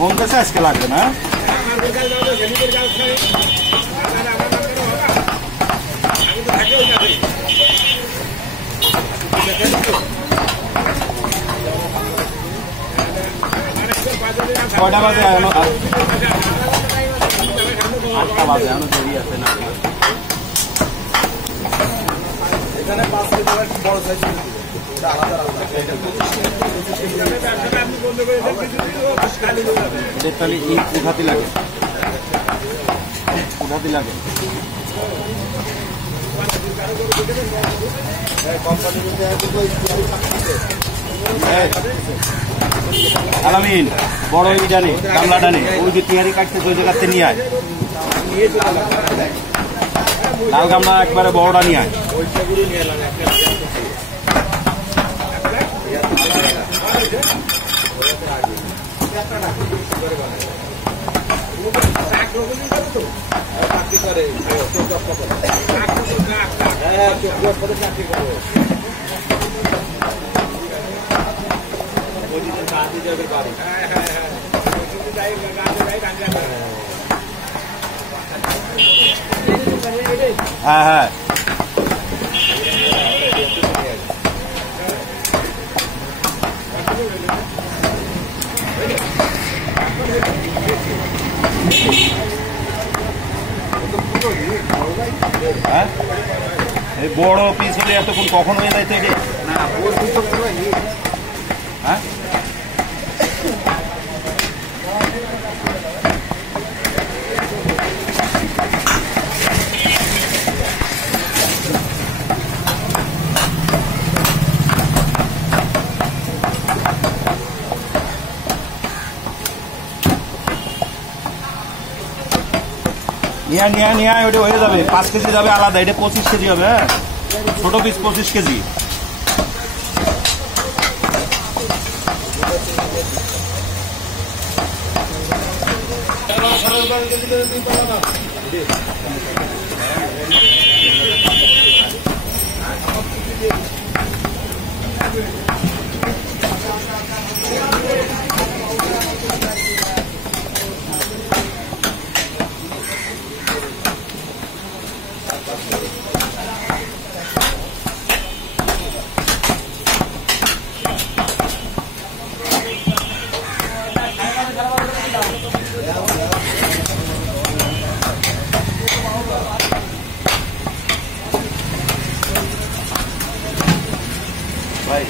phone করছে আজকে লাগবে না কয়টা বাজে আটটা বাজে এখনো দেরি আছে না এখানে 5 কেজি বড় সাইজ আলাদা আলাদা তাহলে এই উঠাতে লাগে আলামিন বড় ওই জানে গামলা ডানে ওই যে টিয়ারি কাটতে ওই জায়গাতে নিয়ে আয় লাল গামলা একবারে বড়টা নিয়ে আয় হ্যাঁ হ্যাঁ এই বড় পিস হলে এতক্ষণ কখন হয়ে যায় থেকে না হ্যাঁ নিয়ে ওটা হয়ে যাবে 5 কেজি যাবে আলাদা এটা 25 কেজি হবে হ্যাঁ ছোট পিস 25 কেজি ভাই